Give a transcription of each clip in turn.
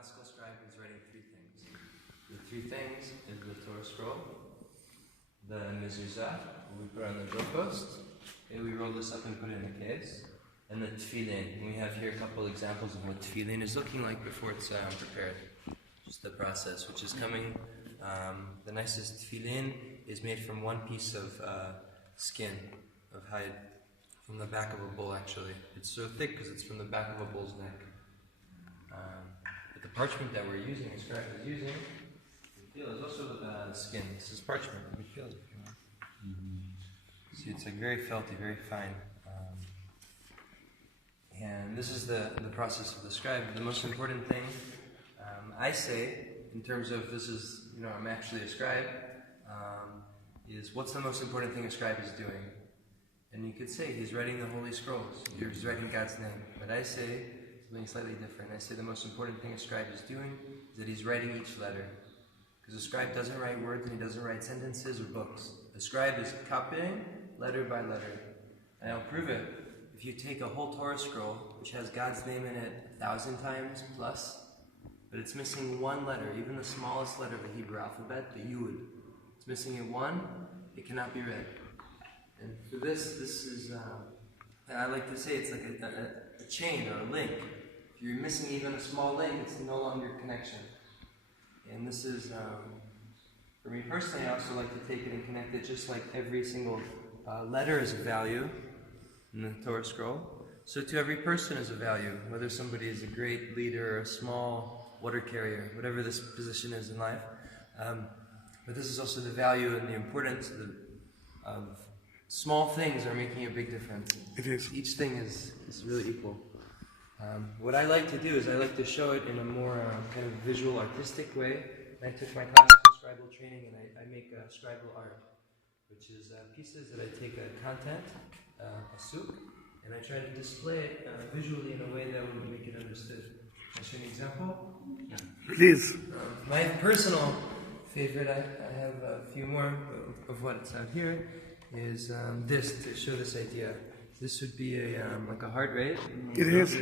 classical scribe is writing three things. The three things is the Torah scroll, the mezuzot, we put on the doorpost, and we roll this up and put it in a case, and the tefillin. We have here a couple examples of what tefillin is looking like before it's prepared. Just the process, which is coming. The nicest tefillin is made from one piece of skin, of hide, from the back of a bull actually. It's so thick because it's from the back of a bull's neck. But the parchment that we're using, the scribe is using, you feel is also skin. This is parchment. You can feel it if you want. See, it's like very felty, very fine. And this is the process of the scribe. The most important thing, I say, in terms of this is, I'm actually a scribe, is what's the most important thing a scribe is doing? And you could say he's writing the Holy Scrolls. He's writing God's name. But I say something slightly different. I say the most important thing a scribe is doing is that he's writing each letter. Because a scribe doesn't write words and he doesn't write sentences or books. A scribe is copying letter by letter. And I'll prove it. If you take a whole Torah scroll, which has God's name in it 1,000 times plus, but it's missing one letter, even the smallest letter of the Hebrew alphabet, the Yud. It's missing it one, it cannot be read. And for this is, I like to say it's like a chain or a link. If you're missing even a small link, it's no longer a connection. And this is, for me personally, I also like to take it and connect it just like every single letter is a value in the Torah scroll. So to every person is a value, whether somebody is a great leader or a small water carrier, whatever this position is in life. But this is also the value and the importance of small things are making a big difference. It is. Each thing is really equal. What I like to do is I like to show it in a more kind of visual, artistic way. I took my classical scribal training and I make a scribal art, which is pieces that I take a content, a souk, and I try to display it visually in a way that would make it understood. Can I show you an example? Yeah. Please. My personal favorite, I have a few more of what's out here, is this, to show this idea. This would be like a heart rate. It is.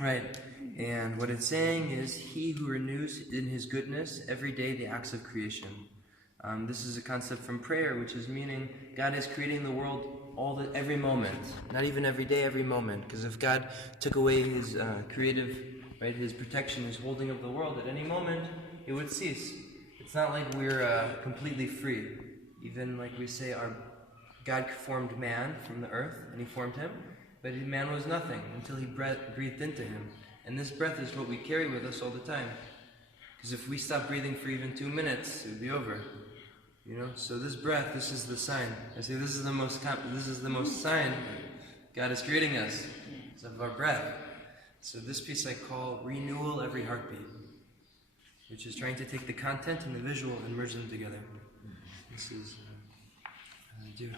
Right. And what it's saying is, he who renews in his goodness every day the acts of creation. This is a concept from prayer, which is meaning God is creating the world every moment. Not even every day, every moment. Because if God took away his creative, right, his protection, his holding of the world at any moment, it would cease. It's not like we're completely free. Even like we say, God formed man from the earth, and he formed him, but man was nothing until he breathed into him. And this breath is what we carry with us all the time. Because if we stop breathing for even 2 minutes, it would be over. So this breath, this is the sign. I say this is the most sign God is creating us, is of our breath. So this piece I call renewal every heartbeat, which is trying to take the content and the visual and merge them together. This is I do.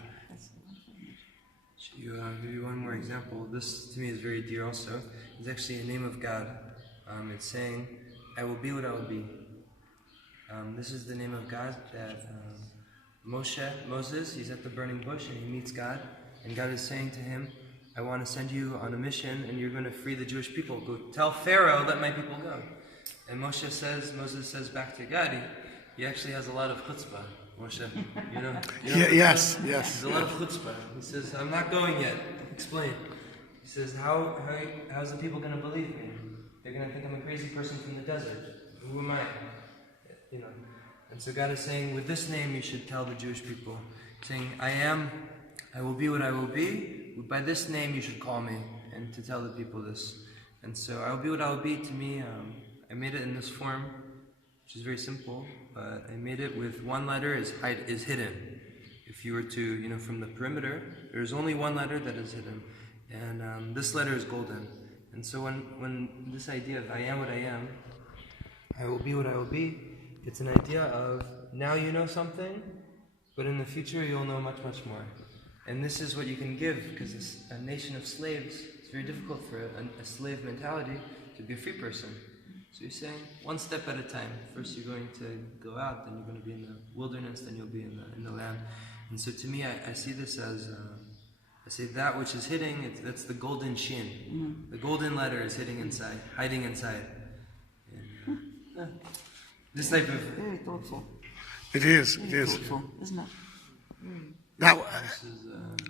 Show you one more example. This to me is very dear also. It's actually a name of God. It's saying, I will be what I will be. This is the name of God that Moses, he's at the burning bush and he meets God. And God is saying to him, I want to send you on a mission and you're going to free the Jewish people. Go tell Pharaoh, let my people go. And Moses says back to God, he actually has a lot of chutzpah. Moshe, Yes. There's a lot of chutzpah. He says, I'm not going yet. Explain. He says, how's the people going to believe me? They're going to think I'm a crazy person from the desert. Who am I? And so God is saying, with this name you should tell the Jewish people, saying, I will be what I will be. By this name you should call me, and to tell the people this. And so I will be what I will be. To me, I made it in this form, which is very simple, but I made it with one letter is hidden. If you were to, from the perimeter, there's only one letter that is hidden. And this letter is golden. And so when this idea of I am what I am, I will be what I will be, it's an idea of now you know something, but in the future you'll know much, much more. And this is what you can give, because it's a nation of slaves. It's very difficult for a slave mentality to be a free person. So you're saying, one step at a time. First you're going to go out, then you're going to be in the wilderness, then you'll be in the land. And so to me, I see this as, I say that which is hidden, that's the golden shin. The golden letter is hiding inside. And This type of... Very thoughtful. It is. Thoughtful, isn't it? Now,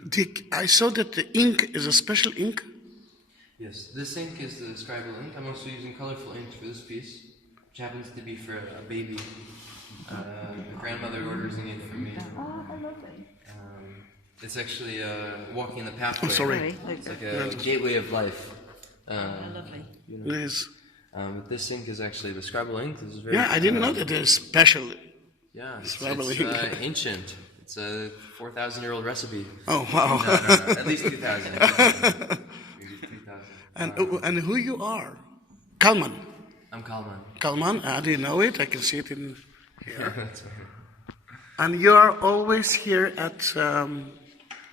Dick, I saw that the ink is a special ink. Yes, this ink is the scribal ink. I'm also using colorful inks for this piece, which happens to be for a baby. The grandmother orders an ink from me. Oh, how lovely. It's actually walking in the pathway. Oh, sorry. It's like a gateway of life. Lovely. It is. But this ink is actually the scribal ink. This is very, Yeah, I didn't know that there's special. Yeah, it's Scribal ink. ancient. It's a 4,000-year-old recipe. Oh, wow. No, at least 2,000. Maybe 3,000. And who you are? Kalman. I'm Kalman. Kalman, I didn't know it. I can see it in here. That's right. And you are always here at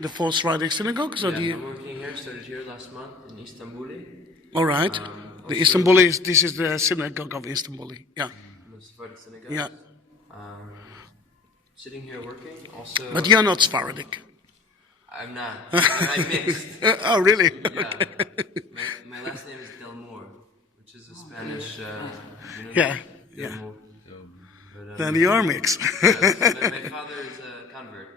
the False Friday Synagogue? So do Yeah, you... I'm working here. Started here last month in Istanbul. All right. The Istanbul this is the synagogue of Istanbul. Yeah. Sephardic synagogue. Yeah. Sitting here working. Also, But you're not Sephardic. I'm not. I'm mixed. Oh, really? Yeah. My last name is Delmoor, which is a Spanish. Yeah. Delmoor. But, Then you are mixed. my father is a convert,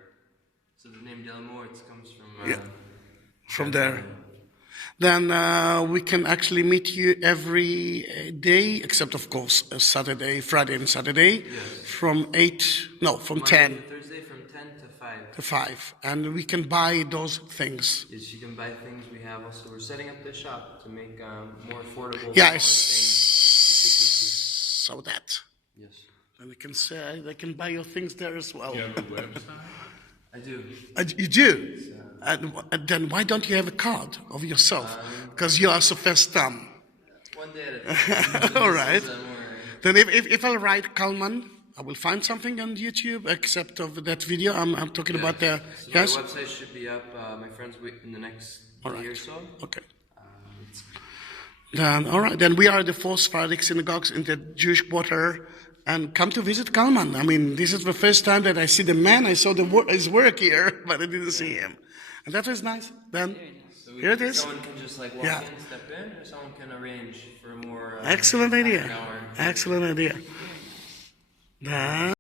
so the name Delmoor comes from. From there. Then we can actually meet you every day, except of course Friday and Saturday, from 10 Monday to Thursday from 10 to 5. to 5. And we can buy those things. Yes, you can buy things. We have also. We're setting up the shop to make more affordable. Yes. Things. So that. Yes. And they can buy your things there as well. Do you have a website? I do. You do? And then why don't you have a card of yourself? Because you are so first time. One day at a time. All right. This is, Then if I write Kalman, I will find something on YouTube except of that video I'm talking about there. So Yes? my website should be up, my friends, in the next year or so. Okay. It's Then, all right. Then we are the four Sephardic synagogues in the Jewish Quarter. And come to visit Kalman. I mean, this is the first time that I see the man. I saw his work here, but I didn't see him. And that was nice. Then, here it is. Someone can just like walk in, step in, or someone can arrange for a more Excellent idea. half an hour. Excellent idea. Then,